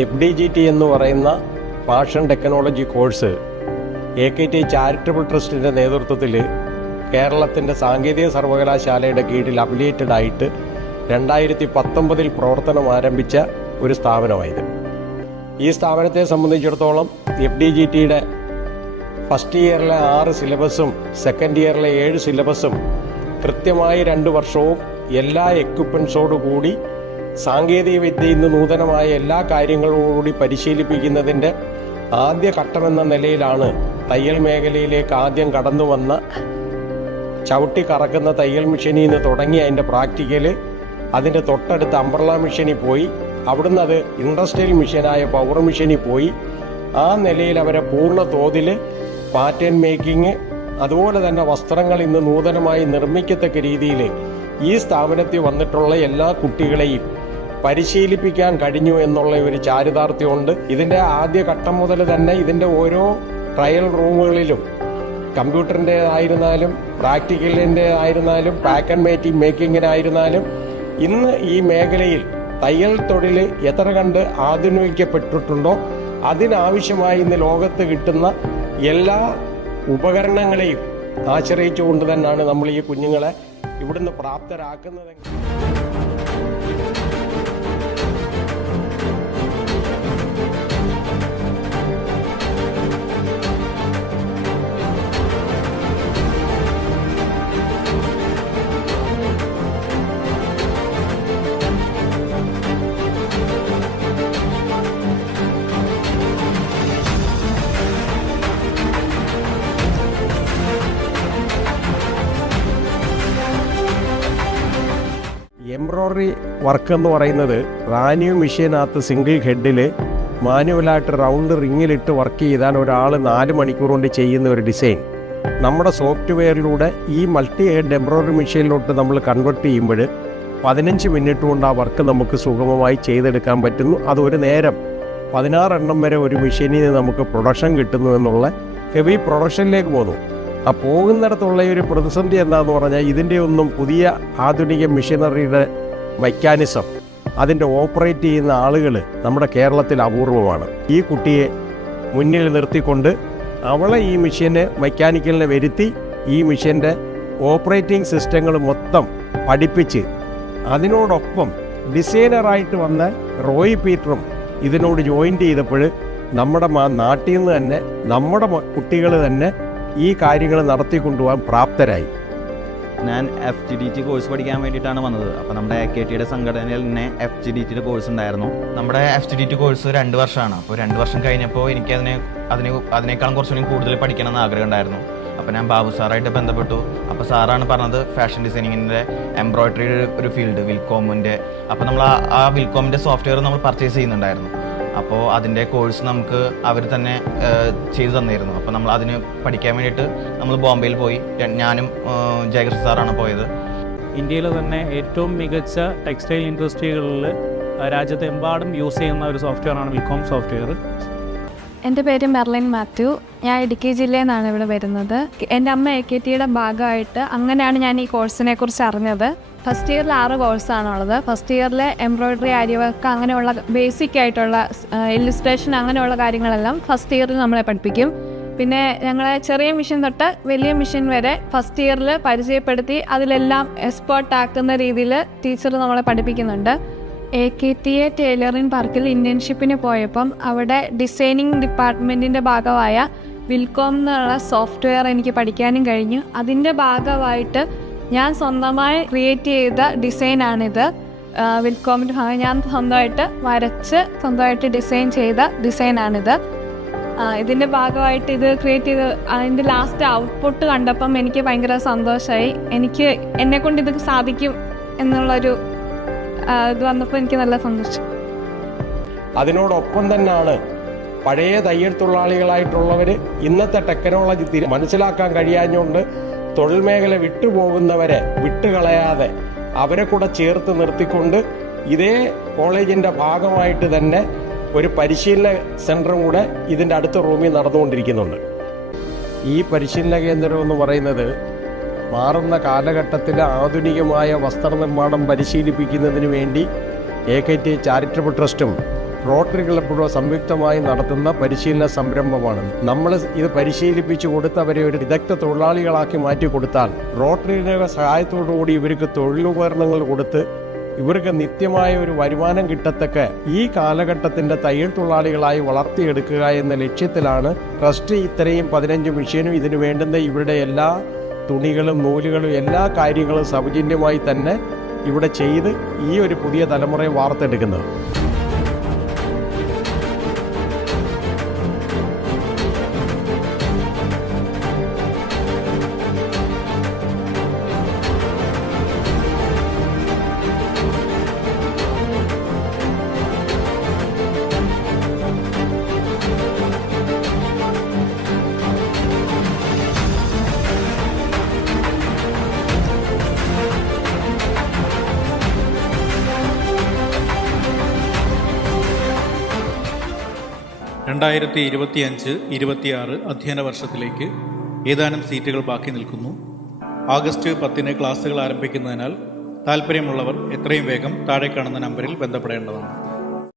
FDGT എന്ന് പറയുന്ന fashion technology course AKT charitable ട്രസ്റ്റിൻ്റെ നേതൃത്വത്തിൽ കേരളത്തിൻ്റെ സാങ്കേതിക സർവകലാശാലയുടെ കീഴിൽ അഫിലിയേറ്റഡ് ആയിട്ട് 2019 പ്രവർത്തനം ആരംഭിച്ച ഒരു സ്ഥാപനമായത്. ഈ സ്ഥാപനത്തെ സംബന്ധിച്ചിടത്തോളം FDGTയുടെ ഫസ്റ്റ് ഇയറിലെ 6 സിലബസും സെക്കൻഡ് ഇയറിലെ 7 സിലബസും കൃത്യമായി 2 വർഷവും എല്ലാ എക്യുപ്മെൻസോടുകൂടി സാങ്കേതിക വിദ്യയിൽ നിന്ന് നൂതനമായ എല്ലാ കാര്യങ്ങളോടുകൂടി പരിശീലിപ്പിക്കുന്നതിൻ്റെ ആദ്യ ഘട്ടമെന്ന നിലയിലാണ് തയ്യൽ മേഖലയിലേക്ക് ആദ്യം കടന്നു വന്ന ചവിട്ടി കറക്കുന്ന തയ്യൽ മെഷീനിൽ നിന്ന് തുടങ്ങി അതിൻ്റെ പ്രാക്ടിക്കൽ അതിൻ്റെ തൊട്ടടുത്ത് അംബ്രല മെഷീനിൽ പോയി, അവിടുന്ന് അത് ഇൻഡസ്ട്രിയൽ മെഷീനായ പവർ മെഷീനിൽ പോയി. ആ നിലയിൽ അവരെ പൂർണ്ണ തോതിൽ പാറ്റേൺ മേക്കിങ്, അതുപോലെ തന്നെ വസ്ത്രങ്ങൾ ഇന്ന് നൂതനമായി നിർമ്മിക്കത്തക്ക രീതിയിൽ ഈ സ്ഥാപനത്തിൽ വന്നിട്ടുള്ള എല്ലാ കുട്ടികളെയും പരിശീലിപ്പിക്കാൻ കഴിഞ്ഞു എന്നുള്ള ഒരു ചാരിതാർത്ഥ്യമുണ്ട്. ഇതിൻ്റെ ആദ്യ ഘട്ടം മുതൽ തന്നെ ഇതിൻ്റെ ഓരോ ട്രയൽ റൂമുകളിലും കമ്പ്യൂട്ടറിൻ്റെ ആയിരുന്നാലും പ്രാക്ടിക്കലിൻ്റെ ആയിരുന്നാലും പാക്ക് ആൻഡ് മേക്കിങ്ങിനായിരുന്നാലും ഇന്ന് ഈ മേഖലയിൽ തയ്യൽ തൊഴിൽ എത്ര കണ്ട് ആധുനികപ്പെട്ടിട്ടുണ്ടോ അതിനാവശ്യമായി ഇന്ന് ലോകത്ത് കിട്ടുന്ന എല്ലാ ഉപകരണങ്ങളെയും ആശ്രയിച്ചുകൊണ്ട് തന്നെയാണ് നമ്മൾ ഈ കുഞ്ഞുങ്ങളെ ഇവിടുന്ന് പ്രാപ്തരാക്കുന്നത്. എംബ്രോയ്ഡറി വർക്ക് എന്ന് പറയുന്നത് റാനിയോ മെഷീനകത്ത് സിംഗിൾ ഹെഡിൽ മാനുവലായിട്ട് റൗണ്ട് റിങ്ങിലിട്ട് വർക്ക് ചെയ്താൽ ഒരാൾ 4 മണിക്കൂർ കൊണ്ട് ചെയ്യുന്ന ഒരു ഡിസൈൻ നമ്മുടെ സോഫ്റ്റ്വെയറിലൂടെ ഈ മൾട്ടി ഹെഡ് എംബ്രോയ്ഡറി മെഷീനിലോട്ട് നമ്മൾ കൺവെർട്ട് ചെയ്യുമ്പോൾ 15 മിനിറ്റ് കൊണ്ട് ആ വർക്ക് നമുക്ക് സുഗമമായി ചെയ്തെടുക്കാൻ പറ്റുന്നു. അതൊരു നേരം 16 എണ്ണം വരെ ഒരു മെഷീനിൽ നിന്ന് നമുക്ക് പ്രൊഡക്ഷൻ കിട്ടുന്നു എന്നുള്ള ഹെവി പ്രൊഡക്ഷനിലേക്ക് പോകുന്നു. ആ പോകുന്നിടത്തുള്ള ഒരു പ്രതിസന്ധി എന്താണെന്ന് പറഞ്ഞാൽ ഇതിൻ്റെ ഒന്നും പുതിയ ആധുനിക മെഷീനറിയുടെ മെക്കാനിസം അതിൻ്റെ ഓപ്പറേറ്റ് ചെയ്യുന്ന ആളുകൾ നമ്മുടെ കേരളത്തിൽ അപൂർവമാണ്. ഈ കുട്ടിയെ മുന്നിൽ നിർത്തിക്കൊണ്ട് അവളെ ഈ മെഷീന് മെക്കാനിക്കലിനെ വരുത്തി ഈ മെഷീൻ്റെ ഓപ്പറേറ്റിംഗ് സിസ്റ്റങ്ങൾ മൊത്തം പഠിപ്പിച്ച് അതിനോടൊപ്പം ഡിസൈനറായിട്ട് വന്ന റോയ് പീറ്ററും ഇതിനോട് ജോയിൻ്റ് ചെയ്തപ്പോൾ നമ്മുടെ നാട്ടിൽ നിന്ന് തന്നെ നമ്മുടെ കുട്ടികൾ തന്നെ ഈ കാര്യങ്ങൾ നടത്തിക്കൊണ്ടുപോകാൻ പ്രാപ്തരായി. ഞാൻ FGDT കോഴ്സ് പഠിക്കാൻ വേണ്ടിയിട്ടാണ് വന്നത്. അപ്പോൾ നമ്മുടെ AKTയുടെ സംഘടനയിൽ തന്നെ FGDTയുടെ കോഴ്സ് ഉണ്ടായിരുന്നു. നമ്മുടെ FGDT കോഴ്സ് 2 വർഷമാണ്. അപ്പോൾ 2 വർഷം കഴിഞ്ഞപ്പോൾ എനിക്ക് അതിനേക്കാളും കുറച്ചുകൂടി കൂടുതൽ പഠിക്കണം എന്ന് ആഗ്രഹം ഉണ്ടായിരുന്നു. അപ്പോൾ ഞാൻ ബാബു സാറായിട്ട് ബന്ധപ്പെട്ടു. അപ്പോൾ സാറാണ് പറഞ്ഞത് ഫാഷൻ ഡിസൈനിങ്ങിൻ്റെ എംബ്രോയ്ഡറി ഒരു ഫീൽഡ് വിൽകോമിൻ്റെ. അപ്പോൾ നമ്മൾ ആ വിൽകോമിൻ്റെ സോഫ്റ്റ്വെയർ നമ്മൾ പർച്ചേസ് ചെയ്യുന്നുണ്ടായിരുന്നു. അപ്പോൾ അതിൻ്റെ കോഴ്സ് നമുക്ക് അവർ തന്നെ ചെയ്തു തന്നിരുന്നു. അപ്പോൾ നമ്മൾ അതിന് പഠിക്കാൻ വേണ്ടിയിട്ട് നമ്മൾ ബോംബെയിൽ പോയി. ഞാനും ജയകൃഷ്ണ സാറാണ് പോയത്. ഇന്ത്യയിലെ തന്നെ ഏറ്റവും മികച്ച ടെക്സ്റ്റൈൽ ഇൻഡസ്ട്രികളിൽ രാജ്യത്തെമ്പാടും യൂസ് ചെയ്യുന്ന ഒരു സോഫ്റ്റ്വെയറാണ് വിൽകോം സോഫ്റ്റ്വെയർ. എൻ്റെ പേര് മെർലിൻ മാത്യു. ഞാൻ ഇടുക്കി ജില്ലയിൽ നിന്നാണ് ഇവിടെ വരുന്നത്. എൻ്റെ അമ്മ AKTയുടെ ഭാഗമായിട്ട് അങ്ങനെയാണ് ഞാൻ ഈ കോഴ്സിനെ കുറിച്ച് അറിഞ്ഞത്. ഫസ്റ്റ് ഇയറിൽ 6 കോഴ്സാണുള്ളത്. ഫസ്റ്റ് ഇയറിൽ എംബ്രോയ്ഡറി, ആരി വർക്ക്, അങ്ങനെയുള്ള ബേസിക് ആയിട്ടുള്ള ഇല്ലുസ്ട്രേഷൻ അങ്ങനെയുള്ള കാര്യങ്ങളെല്ലാം ഫസ്റ്റ് ഇയറിൽ നമ്മളെ പഠിപ്പിക്കും. പിന്നെ ഞങ്ങളെ ചെറിയ മെഷീൻ തൊട്ട് വലിയ മെഷീൻ വരെ ഫസ്റ്റ് ഇയറിൽ പരിചയപ്പെടുത്തി അതിലെല്ലാം എക്സ്പേർട്ട് ആക്കുന്ന രീതിയിൽ ടീച്ചർ നമ്മളെ പഠിപ്പിക്കുന്നുണ്ട്. AKTA ടൈലറിംഗ് പാർക്കിൽ ഇന്റേൺഷിപ്പിന് പോയപ്പം അവിടെ ഡിസൈനിങ് ഡിപ്പാർട്ട്മെൻറ്റിൻ്റെ ഭാഗമായ വിൽകോം എന്നുള്ള സോഫ്റ്റ്വെയർ എനിക്ക് പഠിക്കാനും കഴിഞ്ഞു. അതിൻ്റെ ഭാഗമായിട്ട് ഞാൻ സ്വന്തമായി ക്രിയേറ്റ് ചെയ്ത ഡിസൈനാണിത്. വിൽകോമിൻ്റെ ഭാഗം ഞാൻ സ്വന്തമായിട്ട് വരച്ച് സ്വന്തമായിട്ട് ഡിസൈൻ ചെയ്ത ഡിസൈനാണിത്. ഇതിൻ്റെ ഭാഗമായിട്ട് ഇത് ക്രിയേറ്റ് ചെയ്ത് അതിൻ്റെ ലാസ്റ്റ് ഔട്ട്പുട്ട് കണ്ടപ്പം എനിക്ക് ഭയങ്കര സന്തോഷമായി. എനിക്ക് എന്നെക്കൊണ്ട് ഇത് സാധിക്കും എന്നുള്ളൊരു ഇത് വന്നപ്പോൾ എനിക്ക് നല്ല സന്തോഷം. അതിനോടൊപ്പം തന്നെയാണ് പഴയ തയ്യൽ തൊഴിലാളികളായിട്ടുള്ളവർ ഇന്നത്തെ ടെക്നോളജി മനസ്സിലാക്കാൻ കഴിയാഞ്ഞുകൊണ്ട് തൊഴിൽ മേഖല വിട്ടുപോകുന്നവരെ വിട്ടുകളയാതെ അവരെ കൂടെ ചേർത്ത് നിർത്തിക്കൊണ്ട് ഇതേ കോളേജിൻ്റെ ഭാഗമായിട്ട് തന്നെ ഒരു പരിശീലന സെൻറ്ററും കൂടെ ഇതിൻ്റെ അടുത്ത റൂമിൽ നടന്നുകൊണ്ടിരിക്കുന്നുണ്ട്. ഈ പരിശീലന കേന്ദ്രം എന്ന് പറയുന്നത് മാറുന്ന കാലഘട്ടത്തിൽ ആധുനികമായ വസ്ത്രനിർമ്മാണം പരിശീലിപ്പിക്കുന്നതിന് വേണ്ടി AKT ചാരിറ്റബിൾ ട്രസ്റ്റും റോട്ടറി ക്ലബ്ബുകൾ സംയുക്തമായി നടത്തുന്ന പരിശീലന സംരംഭമാണ്. നമ്മൾ ഇത് പരിശീലിപ്പിച്ചു കൊടുത്ത് അവരെ ഒരു വിദഗ്ധ തൊഴിലാളികളാക്കി മാറ്റി കൊടുത്താൽ റോട്ടറിയുടെ സഹായത്തോടുകൂടി ഇവർക്ക് തൊഴിലുപകരണങ്ങൾ കൊടുത്ത് ഇവർക്ക് നിത്യമായ ഒരു വരുമാനം കിട്ടത്തക്ക ഈ കാലഘട്ടത്തിന്റെ തയ്യൽ തൊഴിലാളികളായി വളർത്തിയെടുക്കുക എന്ന ലക്ഷ്യത്തിലാണ് ട്രസ്റ്റ് ഇത്രയും 15 മെഷീനും ഇതിനു വേണ്ടുന്ന ഇവരുടെ എല്ലാ തുണികളും നൂലുകളും എല്ലാ കാര്യങ്ങളും സൗജന്യമായി തന്നെ ഇവിടെ ചെയ്ത് ഈ ഒരു പുതിയ തലമുറയെ വാർത്തെടുക്കുന്നത്. രണ്ടായിരത്തി 25-26 അധ്യയന വർഷത്തിലേക്ക് ഏതാനും സീറ്റുകൾ ബാക്കി നിൽക്കുന്നു. ആഗസ്റ്റ് 10 ക്ലാസുകൾ ആരംഭിക്കുന്നതിനാൽ താല്പര്യമുള്ളവർ എത്രയും വേഗം താഴെ കാണുന്ന നമ്പറിൽ ബന്ധപ്പെടേണ്ടതാണ്.